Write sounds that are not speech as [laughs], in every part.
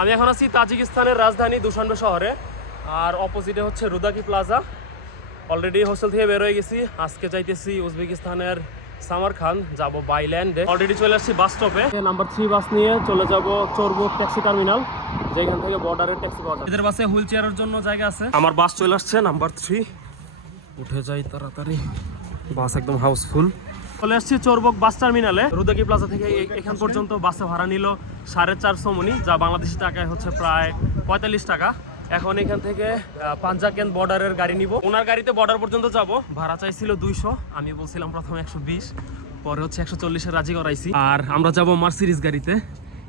আমি এখন আছি তাজিকিস্তানের রাজধানী দুশানবে শহরে। আর অপোজিটে হচ্ছে রুদাকি প্লাজা অলরেডি হোস্টেল থেকে বের হয়ে গেছি। আজকে চাইতেছি উজবেকিস্তানের সামার খান। যাব বাইল্যান্ডে অলরেডি চলে আসছি বাস স্টপে নাম্বার থ্রি বাস নিয়ে চলে যাব চোরবুক ট্যাক্সি টার্মিনাল যেখান থেকে বর্ডারের ট্যাক্সি পাওয়া যায় এদের বাসে হুইল চেয়ারের জন্য জায়গা আছে। আমার বাস চলে আসছে নাম্বার থ্রি উঠে যাই তাড়াতাড়ি। বাস একদম হাউসফুল চলে আসছি চোরবক বাস টার্মিনালে। রুদাকি প্লাজা থেকে এখান পর্যন্ত বাসে ভাড়া নিল সাড়ে চারশো মনি যা বাংলাদেশি টাকায় হচ্ছে প্রায় পঁয়তাল্লিশ টাকা। এখন এখান থেকে পাঞ্জাকেন বর্ডারের গাড়ি নিব। ওনার গাড়িতে বর্ডার পর্যন্ত যাব। ভাড়া চাইছিল দুইশো, আমি বলছিলাম প্রথমে একশো বিশ, পরে হচ্ছে একশো চল্লিশে রাজি করাইছি। আর আমরা যাব মার্সিডিজ গাড়িতে,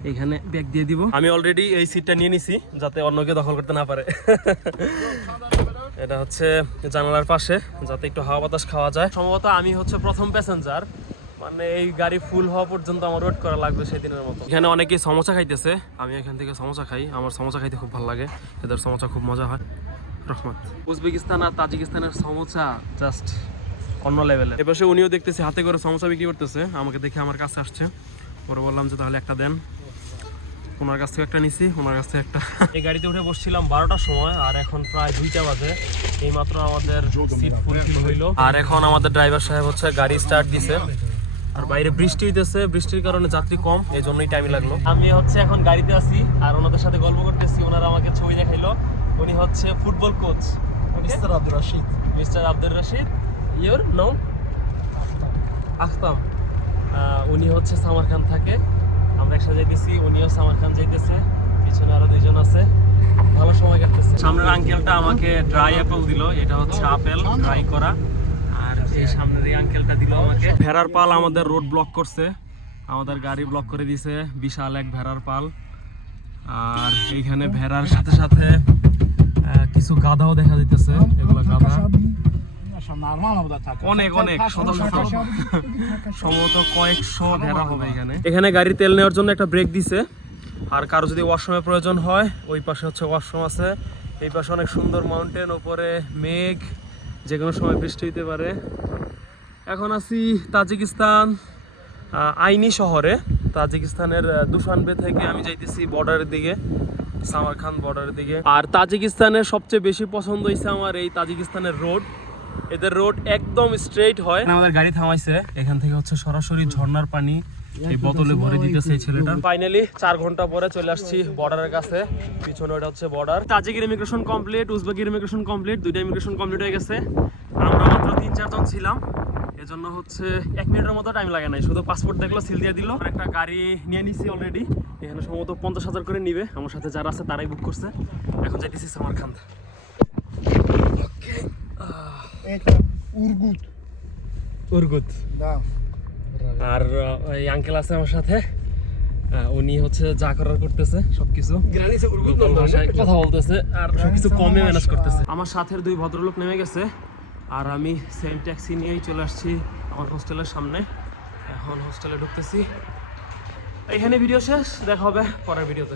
এখানে ব্যাগ দিয়ে দিব। আমি অলরেডি এই সিটটা নিয়ে নিছি, যাতে অন্য কেউ দখল করতে না পারে। [laughs] এটা হচ্ছে জানালার পাশে, যাতে একটু হাওয়া বাতাস খাওয়া যায়। সম্ভবত আমি হচ্ছে প্রথম প্যাসেঞ্জার মানে এই গাড়ি ফুল হওয়া পর্যন্ত আমার ওয়েট করা লাগবে সেদিনের মতো। এখানে অনেকেই সমোসা খাইতেছে, আমি এখান থেকে সমোসা খাই, আমার সমোসা খাইতে খুব ভালো লাগে, এদের সমোসা খুব মজা হয়। রহমত। উজবেকিস্তান আর তাজিকিস্তানের সমোসা জাস্ট অন্য লেভেলের এপাশে উনিও দেখতেছি হাতে করে সমোসা বিক্রি করতেছে, আমাকে দেখে আমার কাছে আসছে। পরে বললাম যে তাহলে একটা দেন। ওনার কাছ থেকে একটা নিছি ওনার কাছ থেকে একটা। এই গাড়িতে উঠে বসছিলাম বারোটার সময় আর এখন প্রায় দুইটা বাজে। এই মাত্র আমাদের সিট ফুলফিল হইল। আর এখন আমাদের ড্রাইভার সাহেব হচ্ছে গাড়ি স্টার্ট দিছে। আর বাইরে বৃষ্টি হইতেছে বৃষ্টির কারণে যাত্রী কম এই জন্যই টাইম লাগল। আমি হচ্ছে এখন গাড়িতে আছি আর ওনাদের সাথে গল্প করতেছি ওনারা আমাকে ছবি দেখাইলো। উনি হচ্ছে football coach mister Abdul Rashid. Mister Abdur Rashid your name Akhtam. উনি হচ্ছে সামারখান থাকে। আমরা একসাথে যাইতেছি, উনিও সামারখান যাইতেছে, পিছনে আরও দুইজন আছে। ভালো সময় কাটতেছে। সামনের আঙ্কেলটা আমাকে ড্রাই অ্যাপেল দিল, এটা হচ্ছে আপেল ড্রাই করা। আর এই সামনের এই আঙ্কেলটা দিল আমাকে। ভেড়ার পাল আমাদের রোড ব্লক করছে। আমাদের গাড়ি ব্লক করে দিছে, বিশাল এক ভেড়ার পাল। আর এইখানে ভেড়ার সাথে সাথে কিছু গাধাও দেখা যাইতেছে, এগুলো অনেক অনেক শত শত। সম্ভবত কয়েকশো ভেড়া হবে এখানে। এখানে গাড়ি তেল নেওয়ার জন্য একটা ব্রেক দিছে। আর কারও যদি ওয়াশরুমের প্রয়োজন হয় ওই পাশে হচ্ছে ওয়াশরুম আছে। এই পাশে অনেক সুন্দর মাউন্টেন ওপরে মেঘ যে কোনো সময় বৃষ্টি হতে পারে। এখন আছি তাজিকিস্তান আইনি শহরে। তাজিকিস্তানের দুশানবে থেকে আমি যাইতেছি বর্ডারের দিকে সামারখান বর্ডারের দিকে। আর তাজিকিস্তানের সবচেয়ে বেশি পছন্দ হয়েছে আমার এই তাজিকিস্তানের রোড এদের রোড একদম স্ট্রেইট হয়। আমাদের গাড়ি থামাইছে। এখান থেকে হচ্ছে সরাসরি ঝর্ণার পানি এই বোতলে ভরে দিতেছে এই ছেলেটা। ফাইনালি চার ঘণ্টা পরে চলে আসছি বর্ডারের কাছে। পিছনে ওটা হচ্ছে বর্ডার তাজিকের ইমিগ্রেশন কমপ্লিট উজবেকের ইমিগ্রেশন কমপ্লিট দুইটা ইমিগ্রেশন কমপ্লিট হয়ে গেছে। আমরা মাত্র তিন চারজন ছিলাম। এজন্য হচ্ছে এক মিনিটের মতো টাইম লাগে নাই। শুধু পাসপোর্ট দেখল সিল দিয়ে দিল। একটা গাড়ি নিয়ে নিছি অলরেডি এখানে সম্ভবত পঞ্চাশ হাজার করে নিবে। আমার সাথে যারা আছে তারাই বুক করছে। এখন যাইতেছি সামারখান Это Ургут. উরগুত Да. আর আহ, এই আঙ্কেল আছে আমার সাথে আহ, উনি হচ্ছে যা করার করতেছে সবকিছু লোকাল ভাষায় কথা বলতেছে আর সবকিছু কমে ম্যানেজ করতেছে আমার সাথের দুই ভদ্রলোক নেমে গেছে আর আমি সেম ট্যাক্সি নিয়েই চলে আসছি আমার হোস্টেলের সামনে এখন হোস্টেলে ঢুকতেছি এখানে ভিডিও শেষ দেখা হবে পরের ভিডিওতে